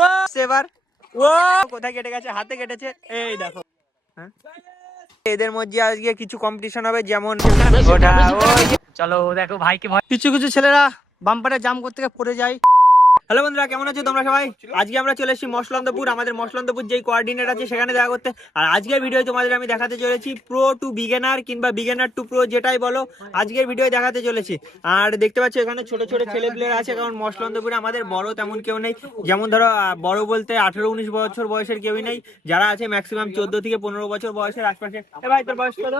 ও সেবার ও কোথায় কেটে গেছে, হাতে কেটেছে, এই দেখো। এদের মধ্যে আজকে কিছু কম্পিটিশন হবে, যেমন ওটা চলো দেখো ভাইকে ভয়, কিছু কিছু ছেলেরা বাম্পারে জাম করতে গিয়ে পড়ে যায়। হ্যালো বন্ধুরা, কেমন আছো তোমরা সবাই? আজকে আমরা চলে এসেছি মসলন্দপুর, আমাদের মসলন্দপুর যেই কোঅর্ডিনেট আছে সেখানে দেখা করতে। আর আজকের ভিডিও তোমাদের আমি দেখাতে চলেছি প্রো টু বিগিনার কিংবা বিগিনার টু প্রো, যেটাই বলো আজকের ভিডিও দেখাতে চলেছি। আর দেখতে পাচ্ছ এখানে ছোট ছোট ছেলে প্লেয়ার আছে, কারণ মসলন্দপুরে আমাদের বড় তেমন কেউ নেই। যেমন ধরো বড় বলতে 18-19 বছর বয়সের কেউই নেই, যারা আছে ম্যাক্সিমাম 14 থেকে 15 বছর বয়সের আশপাশে। ভাই তোর বয়স কত?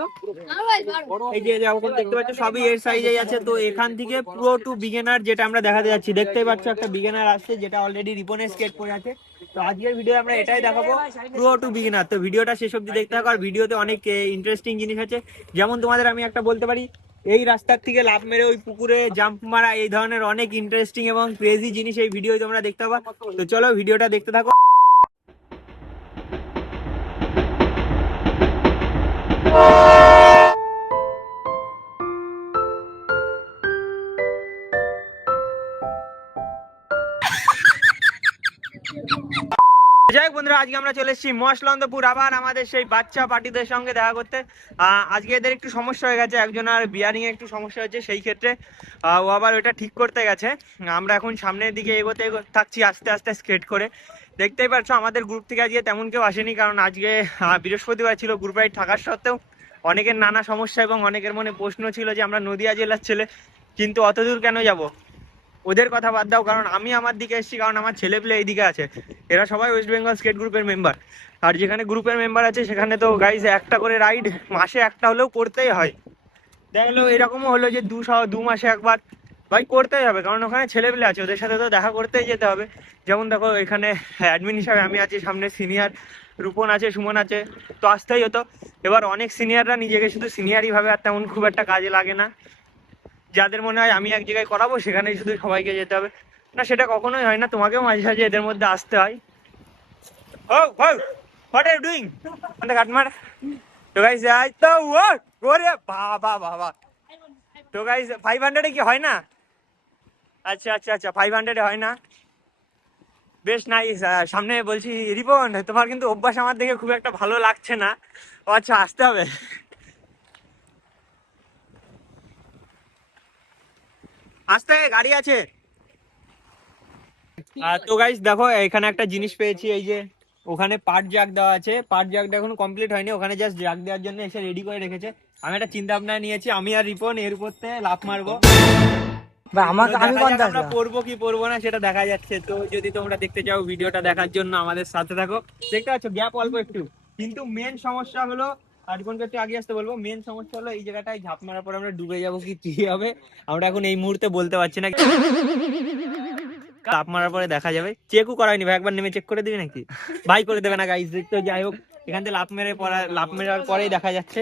এই যে দেখতে পাচ্ছ সবই এর সাইজেই আছে। তো এখান থেকে প্রো টু বিগিনার যেটা আমরা দেখাতে যাচ্ছি, দেখতেই পাচ্ছ একটা বিগিনার আসছে যেটা অলরেডি রিপনের স্কেট করে আছে। তো আজকের ভিডিও আমরা এটাই দেখাবো, প্রো টু বিগিনার। তো ভিডিওটা শেষ অবধি দেখতে থাকো, আর ভিডিওতে অনেক ইন্টারেস্টিং জিনিস আছে। যেমন তোমাদের আমি একটা বলতে পারি, এই রাস্তার থেকে লাফ মেরে ওই পুকুরে জাম্প মারা, এই ধরনের অনেক ইন্টারেস্টিং এবং ক্রেজি জিনিস এই ভিডিও তোমরা দেখতে পাবা। তো চলো ভিডিওটা দেখতে থাকো। যাই হোক বন্ধুরা, আজকে আমরা চলে এসেছি মসলন্দপুর, আবার আমাদের সেই বাচ্চা পার্টিদের সঙ্গে দেখা করতে। আজকে এদের একটু সমস্যা হয়ে গেছে, একজন আর বিয়ারিং এ একটু সমস্যা হয়েছে, সেই ক্ষেত্রে ও আবার ওটা ঠিক করতে গেছে। আমরা এখন সামনের দিকে এগোতে থাকছি আস্তে আস্তে স্কেট করে। দেখতেই পাচ্ছ আমাদের গ্রুপ থেকে আজকে তেমন কেউ আসেনি, কারণ আজকে বৃহস্পতিবার ছিল। গ্রুপ রাইড থাকার সত্ত্বেও অনেকের নানা সমস্যা এবং অনেকের মনে প্রশ্ন ছিল যে আমরা নদিয়া জেলার ছেলে কিন্তু অত দূর কেন যাব। ওদের কথা বাদ দাও, কারণ আমি আমার দিকে এসেছি, কারণ আমার ছেলে পেলে এইদিকে আছে। এরা সবাই ওয়েস্ট বেঙ্গল স্কেট গ্রুপের মেম্বার। আর যেখানে গ্রুপের মেম্বার আছে সেখানে তো গাইজ একটা করে রাইড মাসে একটা হলেও করতেই হয়। দেখলো এরকমও হলো যে 2 মাসে একবার ভাই করতেই হবে, কারণ ওখানে ছেলে পেলে আছে, ওদের সাথে তো দেখা করতেই যেতে হবে। যেমন দেখো এখানে অ্যাডমিন হিসাবে আমি আছি, সামনে সিনিয়র রূপন আছে, সুমন আছে, তো আসতেই হতো। এবার অনেক সিনিয়ররা নিজেকে শুধু সিনিয়রই ভাবে, আর তেমন খুব একটা কাজে লাগে না। যাদের মনে হয় আমি এক জায়গায় করাবো সেখানেই শুধু সবাইকে যেতে হবে, না সেটা কখনোই হয় না। তোমাকেও মাঝে মাঝে এদের মধ্যে আসতে হয়। ও what are you doing on the কাটমার? তো গাইস আই তো ওরে বাবা বাবা। তো গাইস 500 এ কি হয় না? আচ্ছা আচ্ছা আচ্ছা, 500 এ হয় না, বেশ নাইস। সামনে বলছি রিপন, তোমার কিন্তু অভ্যাস আমার দেখে খুব একটা ভালো লাগছে না। ও আচ্ছা, আসতে হবে, আসতে গাড়ি আছে। তো গাইস দেখো এখানে একটা জিনিস পেয়েছি, এই যে ওখানে পার্ট জ্যাক দেওয়া আছে। পার্ট জ্যাকটা এখনো কমপ্লিট হয়নি, ওখানে জাস্ট জ্যাক দেওয়ার জন্য এসে রেডি করে রেখেছে। আমি একটা চিন্তা ভাবনা নিয়েছি, আমি আর রিপন এর উপরতে লাফ মারবো। আমরা পড়বো কি পড়বো না সেটা দেখা যাচ্ছে। তো যদি তোমরা দেখতে চাও ভিডিওটা দেখার জন্য আমাদের সাথে থাকো। দেখতে পাচ্ছ গ্যাপ অল্প একটু, কিন্তু মেন সমস্যা হলো, আর রিপনকে একটু আগে আসতে বলবো, মেন সমস্যা হলো এই জায়গাটায় ঝাঁপ মারার পর আমরা ডুবে যাবো কি হবে আমরা এখন এই মুহূর্তে বলতে পারছি না। তাপ মারার পরে দেখা যাবে। চেকও করায়নি ভাই, একবার নেমে চেক করে দিবি নাকি? ভাই করে দেবে না গাইস। তো যাই হোক, এখান থেকে লাফ মেরার পরেই দেখা যাচ্ছে।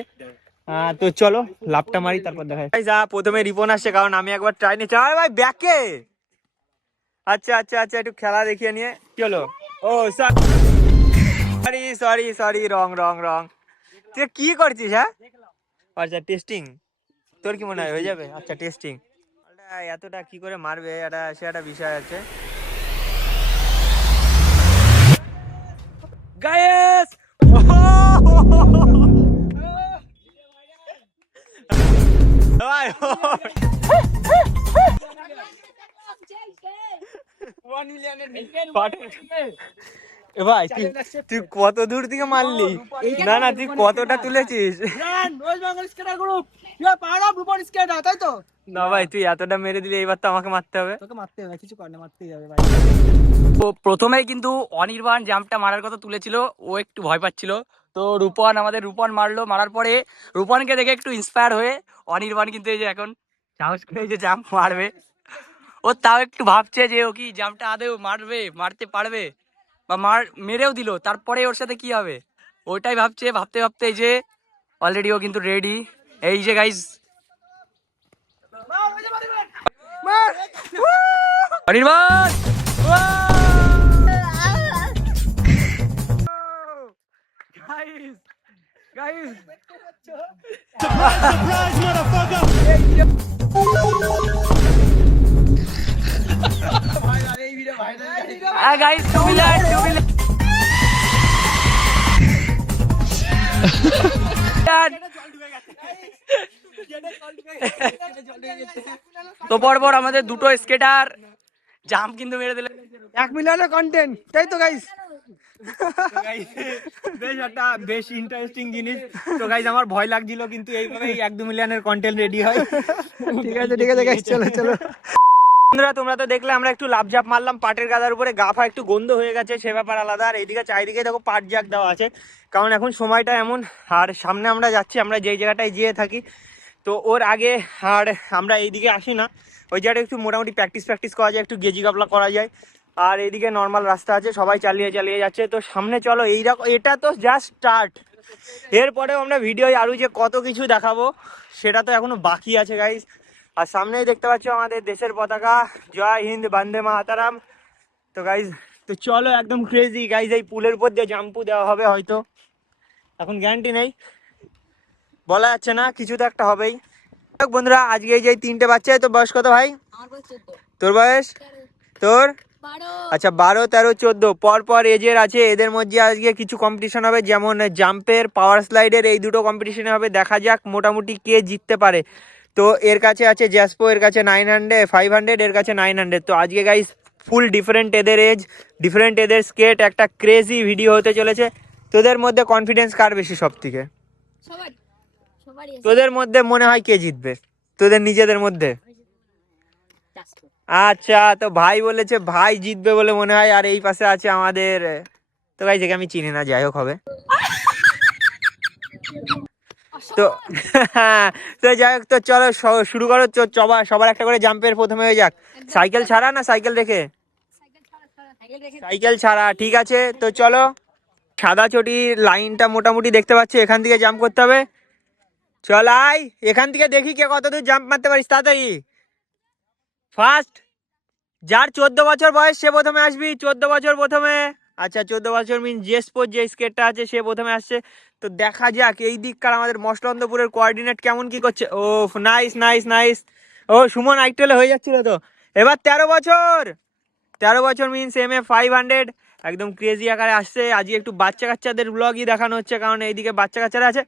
তো চলো লাফটা মারি, তারপর দেখা যাচ্ছে। যা প্রথমে রিপন আসছে, কারণ আমি একবার ট্রাই নিয়ে চাই ভাই ব্যাকে। আচ্ছা আচ্ছা আচ্ছা, একটু খেলা দেখিয়ে নিয়ে চলো। ও সরি সরি সরি, রং রং রং। তুই কি করছিস? হ্যাঁ আচ্ছা, টেস্টিং। তোর কি মনে হয় হয়ে যাবে? আচ্ছা টেস্টিং। এতটা কি করে মারবে এটা সে একটা বিষয় আছে। গায়েস ভাই তুই কত দূর থেকে মারলি? না না, তুই কতটা তুলেছিস? না ভাই, তুই এতটা মেরে দিলি, এইবার তো আমাকে মারতে হবে। তোকে মারতে হবে, কিছু কর না, মারতেই হবে ভাই। তো প্রথমেই কিন্তু অনির্বাণ জাম্পটা মারার কথা তুলেছিল, ও একটু ভয় পাচ্ছিল। তো আমাদের রূপন মারলো, মারার পরে রূপনকে দেখে একটু ইন্সপায়ার হয়ে অনির্বাণ কিন্তু এই যে এখন সাহস করে এই যে জাম্প মারবে। ও তাও একটু ভাবছে যে ও কি জাম্পটা আদেও মারতে পারবে, বা মেরেও দিল তারপরে ওর সাথে কি হবে, ওইটাই ভাবছে। ভাবতে ভাবতে এই যে অলরেডি ও কিন্তু রেডি। এই যে guys Anirban guys 2 million 2 million তো পরপর আমাদের দুটো স্কেটার জাম্প কিন্তু মেরে দিলে 1 মিলিয়নের কন্টেন্ট, তাই তো গাইস? বেশ একটা বেশ ইন্টারেস্টিং জিনিস। তো গাইস আমার ভয় লাগছিল, কিন্তু এইভাবেই 1-2 মিলিয়নের কন্টেন্ট রেডি হয়। ঠিক আছে গাইস, চলো চলো। বন্ধুরা তোমরা তো দেখলে আমরা একটু লাফঝাপ মারলাম পাটের গাদার উপরে, গা ফা একটু গন্ধ হয়ে গেছে, সে ব্যাপার আলাদা। আর এইদিকে চারিদিকে দেখো পাট জাগ দেওয়া আছে, কারণ এখন সময়টা এমন। আর সামনে আমরা যাচ্ছি, আমরা যেই জায়গাটায় যেয়ে থাকি, তো ওর আগে আর আমরা এইদিকে আসি না। ওই জায়গাটা একটু মোটামুটি প্র্যাকটিস করা যায়, একটু গেজি গাবলা করা যায়। আর এইদিকে নর্মাল রাস্তা আছে, সবাই চালিয়ে যাচ্ছে। তো সামনে চলো, এইরকম এটা তো জাস্ট স্টার্ট। এরপরেও আমরা ভিডিও আরও যে কত কিছু দেখাবো সেটা তো এখনো বাকি আছে গাইস। আর সামনেই দেখতে পাচ্ছ আমাদের দেশের পতাকা, জয় হিন্দ বন্দে মাতারাম। তো গাইজ, তো চলো একদম ক্রেজি গাইজ, এই পুলের উপর দিয়ে জাম্পু দেওয়া হবে হয়তো, এখন গ্যারান্টি নেই, বলা যাচ্ছে না, কিছু তো একটা হবেই। বন্ধুরা আজকে এই যে 3টে বাচ্চা, তো বয়স কত ভাই? তোর বয়স? তোর? আচ্ছা 12, 13, 14 পর এজের আছে। এদের মধ্যে আজকে কিছু কম্পিটিশন হবে, যেমন জাম্পের, পাওয়ার স্লাইডের, এই দুটো কম্পিটিশনে হবে। দেখা যাক মোটামুটি কে জিততে পারে। তো এর কাছে আছে জ্যাসপো, এর কাছে 900, 500, এর কাছে 900। তো আজকে গাইস ফুল ডিফারেন্ট এদের এজ, ডিফারেন্ট এদের স্কেট, একটা ক্রেজি ভিডিও হতে চলেছে। তোদের মধ্যে কনফিডেন্স কার বেশি সব থেকে? তোদের মধ্যে মনে হয় কে জিতবে তোদের নিজেদের মধ্যে? আচ্ছা, তো ভাই বলেছে ভাই জিতবে বলে মনে হয়। আর এই পাশে আছে আমাদের, তো গাইস একে আমি চিনি না, যাই হোক হবে। তো তো যাই হোক, তো চলো শুরু করো। সবার একটা করে জাম্পের প্রথমে হয়ে যাক। সাইকেল ছাড়া না সাইকেল রেখে? সাইকেল ছাড়া, ঠিক আছে। তো চলো, সাদা চটি লাইনটা মোটামুটি দেখতে পাচ্ছি, এখান থেকে জাম্প করতে হবে। চল আয়, এখান থেকে দেখি কে কত দূর জাম্প মারতে পারিস, তাড়াতাড়ি। ফার্স্ট, যার 14 বছর বয়স সে প্রথমে আসবি, 14 বছর প্রথমে। আচ্ছা 14 বছর মিন জেসপোর যে স্কেটটা আছে সে প্রথমে আসছে। তো দেখা যাক এই দিককার আমাদের মসলন্দপুরের কোঅর্ডিনেট কেমন কি করছে। ও নাইস নাইস নাইস। ও সুমন আইটেলে হয়ে যাচ্ছিল তো। এবার 13 বছর, 13 বছর মিনস এম এ 500, একদম ক্রেজি আকারে আসছে। আজকে একটু বাচ্চা কাচ্চাদের ব্লগই দেখানো হচ্ছে, কারণ এইদিকে বাচ্চা কাচ্চারা আছে।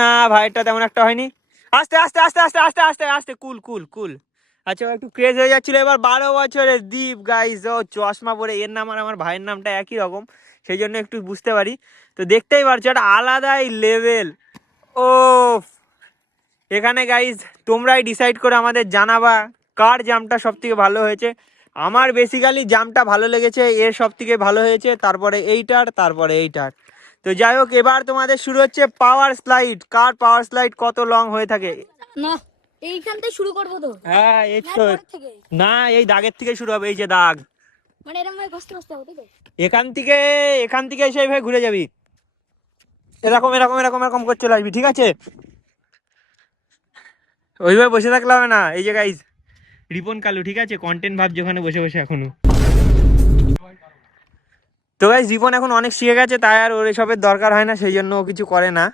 না ভাই, এটা তেমন একটা হয়নি। আস্তে আস্তে আস্তে আস্তে আস্তে আস্তে আস্তে, কুল কুল কুল। আচ্ছা একটু ক্রেজ হয়ে যাচ্ছিল। এবার 12 বছরের দীপ গাইজ, ও চশমা পরে, এর নাম আর আমার ভাইয়ের নামটা একই রকম, সেই জন্য একটু বুঝতে পারি। তো দেখতেই পারছো একটা আলাদাই লেভেল। ও এখানে গাইজ তোমরাই ডিসাইড করে আমাদের জানাবা কার জামটা সব থেকে ভালো হয়েছে। আমার বেসিক্যালি জামটা ভালো লেগেছে, এর সব থেকে ভালো হয়েছে, তারপরে এইটার। তো যাই হোক, এবার তোমাদের শুরু হচ্ছে পাওয়ার স্লাইড। কার পাওয়ার স্লাইড কত লং হয়ে থাকে? না এইখান থেকে শুরু করবো তো? হ্যাঁ এই তো, না এই দাগের থেকে শুরু হবে, এই যে দাগ, মানে এরকম ভাবে কষ্ট কষ্ট হবে তো? এখান থেকে সেইভাবে ঘুরে যাবি, এরকম এরকম এরকম এরকম করে চলে আসবি, ঠিক আছে? ওইভাবে বসে থাকলে হবে না। এই যে গাইজ রিপন কালু, ঠিক আছে, কন্টেন্ট ভাবছে ওখানে বসে বসে এখনো। তো গাইজ রিপন এখন অনেক শিখে গেছে, তাই আর ওর এসবের দরকার হয় না, সেই জন্য ও কিছু করে না।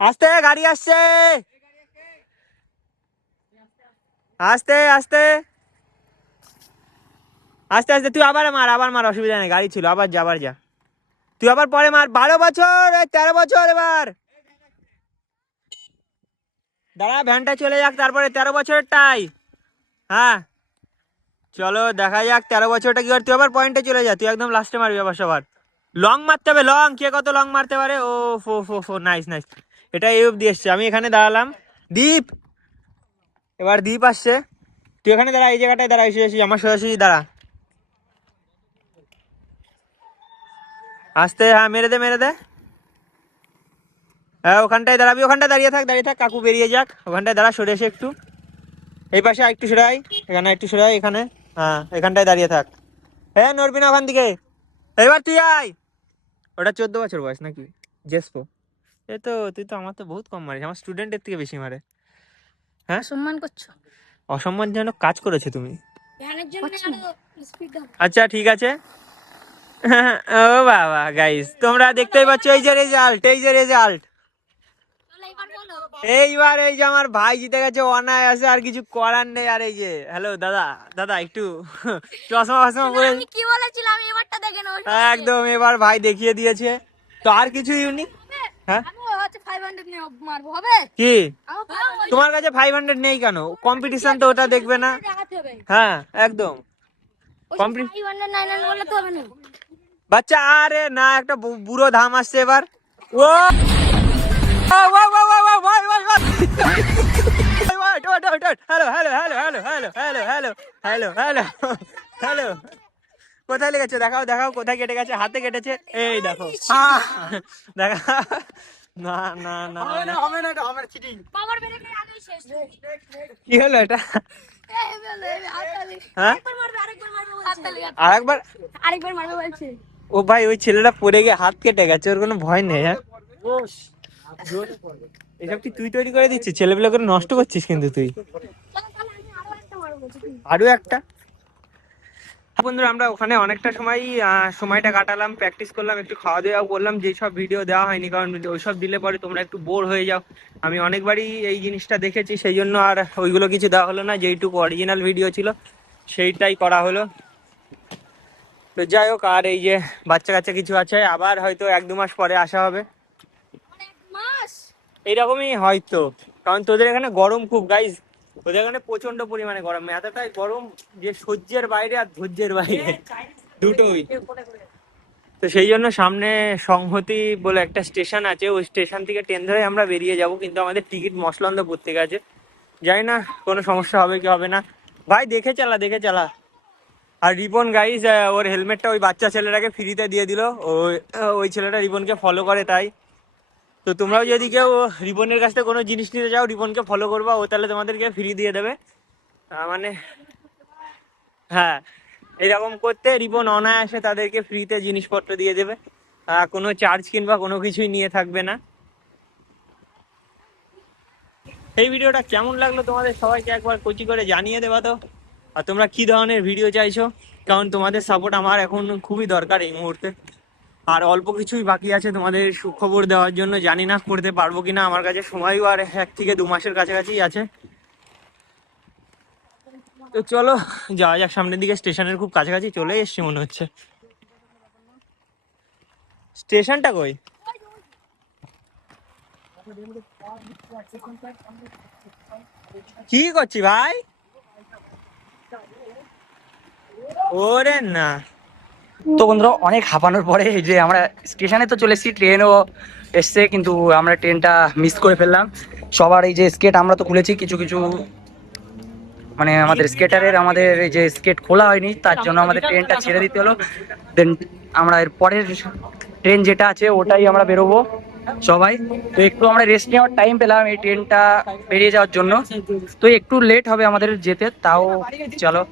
আস্তে, গাড়ি আসছে, আস্তে আস্তে আস্তে আস্তে। তুই আবার মার, অসুবিধা নেই, গাড়ি ছিল, আবার যা। তুই আবার পরে মার। 12 বছর, 13 বছর। এবার দাঁড়া, ভ্যানটা চলে যাক, তারপরে 13 বছরেরটাই। হ্যাঁ চলো দেখা যাক 13 বছরটা কি করে। তুই আবার পয়েন্টে চলে যা, তুই একদম লাস্টে মারবি আবার সবার। লং মারতে হবে, লং, কে কত লং মারতে পারে। ও ফো নাইস নাইস। এটা এই অব্দি এসছে, আমি এখানে দাঁড়ালাম। দীপ, এবার দীপ আসছে। তুই এখানে দাঁড়া, এই জায়গাটায় দাঁড়া, এসে আমার সোজাসুজি দাঁড়া। আসতে, হ্যাঁ মেরে দে। হ্যাঁ ওখানটায় দাঁড়াবি, ওখানটায় দাঁড়িয়ে থাক, কাকু বেরিয়ে যাক, ওখানটায় দাঁড়া, সরে এসে একটু এই পাশে একটু সরাই, একটু সরাই এখানে। হ্যাঁ এখানটায় দাঁড়িয়ে থাক, হ্যাঁ নড়বি না ওখান থেকে। এবার তুই আয়। ওটা 14 বছর বয়স নাকি জেসপো? তুই তো আমার তো বহুত কম মারিস, আমার স্টুডেন্টের থেকে বেশি মারে। হ্যাঁ সম্মান করছো? অসম্মানজনক কাজ করেছে তুমি। ধ্যানের জন্য আরো স্পিড দাও। আচ্ছা ঠিক আছে। ও বাবা গাইস, তোমরা দেখতেই পাচ্ছ, এই যে রেজাল্ট। চলো এবার বলো। এইবার এই যে আমার ভাই জিতে গেছে অনায়াসে, আর কিছু করার নেই। আর এই যে হ্যালো দাদা, দাদা একটু চশমা ফসমা পরে আমি কি বলেছিলাম এবারটা দেখে নাও। একদম এবার ভাই দেখিয়ে দিয়েছে। তো আর কিছু ইউনিক? হ্যাঁ আমি হচ্ছে 500 নিয়ে মারবো, হবে? কি আমার তোমার কাছে 500 নেই কেন? কম্পিটিশন তো ওটা দেখবে না? দেখাতে হবে। হ্যাঁ একদম কমপ্লিট কমপ্লিট। 500 900 বললে তো হবে না। বাচ্চা আরে না, একটা বুড়ো ধাম আসছে এবার। ও hello hello hello hello hello hello hello hello hello hello, কোথায় লেগেছে দেখাও দেখাও, কোথায় কেটে গেছে? হাতে কেটেছে, এই দেখো দেখা। না না না না। পাওয়ার ব্রেকে আগেই শেষ। কি হলো এটা? এই বলে হাততালি। হ্যাঁ আরেকবার মারবে, আরেকবার মারবে বলছে। হাততালি। আরেকবার? আরেকবার মারবে বলছে। ও ভাই ওই ছেলেটা পড়ে গিয়ে হাত কেটে গেছে, ওর কোনো ভয় নেই। হ্যাঁ এসব কি তুই তৈরি করে দিচ্ছিস? ছেলেপেলে করে নষ্ট করছিস কিন্তু তুই। তাহলে আমি আরো একটা মারবো বলছি। আরো একটা। বন্ধুরা আমরা ওখানে অনেকটা সময় সময়টা কাটালাম, প্র্যাকটিস করলাম, একটু খাওয়া দাওয়া করলাম। যেই সব ভিডিও দেওয়া হয়নি, কারণ ওইসব দিলে পরে তোমরা একটু বোর হয়ে যাও। আমি অনেকবারই এই জিনিসটা দেখেছি, সেই জন্য আর ওইগুলো কিছু দেওয়া হলো না। যেইটুকু অরিজিনাল ভিডিও ছিল সেইটাই করা হলো। তো যাই হোক, আর এই যে বাচ্চা কাচ্চা কিছু আছে, আবার হয়তো 1-2 মাস পরে আসা হবে মানে এক মাস। এইরকমই হয়তো। কারণ তোদের এখানে গরম খুব গাইজ, ওদের এখানে প্রচন্ড পরিমাণে গরম, এতটাই গরম যে সহ্যের বাইরে আর ধৈর্যের বাইরে দুটোই। তো সেই জন্য সামনে সংহতি বলে একটা স্টেশন আছে, ওই স্টেশন থেকে ট্রেন ধরে আমরা বেরিয়ে যাব, কিন্তু আমাদের টিকিট মসলন্দপুর থেকে আছে। জানি না কোনো সমস্যা হবে কি হবে না। ভাই দেখে চালা, দেখে চালা। আর রিপন গাইজ ওর হেলমেটটা ওই বাচ্চা ছেলেটাকে ফ্রিতে দিয়ে দিল। ওই ওই ছেলেটা রিপনকে ফলো করে তাই। তো তোমরাও যদি কেউ রিপনের কাছ থেকে কোনো জিনিস নিতে যাও, রিপনকে ফলো করবা, ও তাহলে তোমাদেরকে ফ্রি দিয়ে দেবে। মানে হ্যাঁ, এরকম করতে রিপন অনায়াসে তাদেরকে ফ্রিতে জিনিসপত্র দিয়ে দেবে, কোনো চার্জ কিংবা কোনো কিছুই নিয়ে থাকবে না। এই ভিডিওটা কেমন লাগলো তোমাদের সবাইকে একবার কচি করে জানিয়ে দেবা তো। আর তোমরা কি ধরনের ভিডিও চাইছো, কারণ তোমাদের সাপোর্ট আমার এখন খুবই দরকার এই মুহূর্তে। আর অল্প কিছুই বাকি আছে তোমাদের সুখবর দেওয়ার জন্য, জানি না করতে পারবো কিনা, আমার কাছে সময়ও আর 1 থেকে 2 মাসের কাছাকাছি আছে। তো চলো যাওয়া যাক সামনের দিকে, স্টেশনের খুব কাছাকাছি চলে এসছি মনে হচ্ছে। স্টেশনটা কই? কি করছি ভাই? ওরে না। তো বন্ধুরা অনেক হাঁপানোর পরে এই যে আমরা স্টেশনে তো চলে এসেছি, ট্রেনও এসছে, কিন্তু আমরা ট্রেনটা মিস করে ফেললাম। সবার এই যে স্কেট আমরা তো খুলেছি, কিছু কিছু মানে আমাদের স্কেটারের আমাদের এই যে স্কেট খোলা হয়নি, তার জন্য আমাদের ট্রেনটা ছেড়ে দিতে হলো। দেন আমরা এর পরের ট্রেন যেটা আছে ওটাই আমরা বেরোবো সবাই। তো একটু আমরা রেস্ট নেওয়ার টাইম পেলাম এই ট্রেনটা বেরিয়ে যাওয়ার জন্য, তো একটু লেট হবে আমাদের যেতে, তাও চলো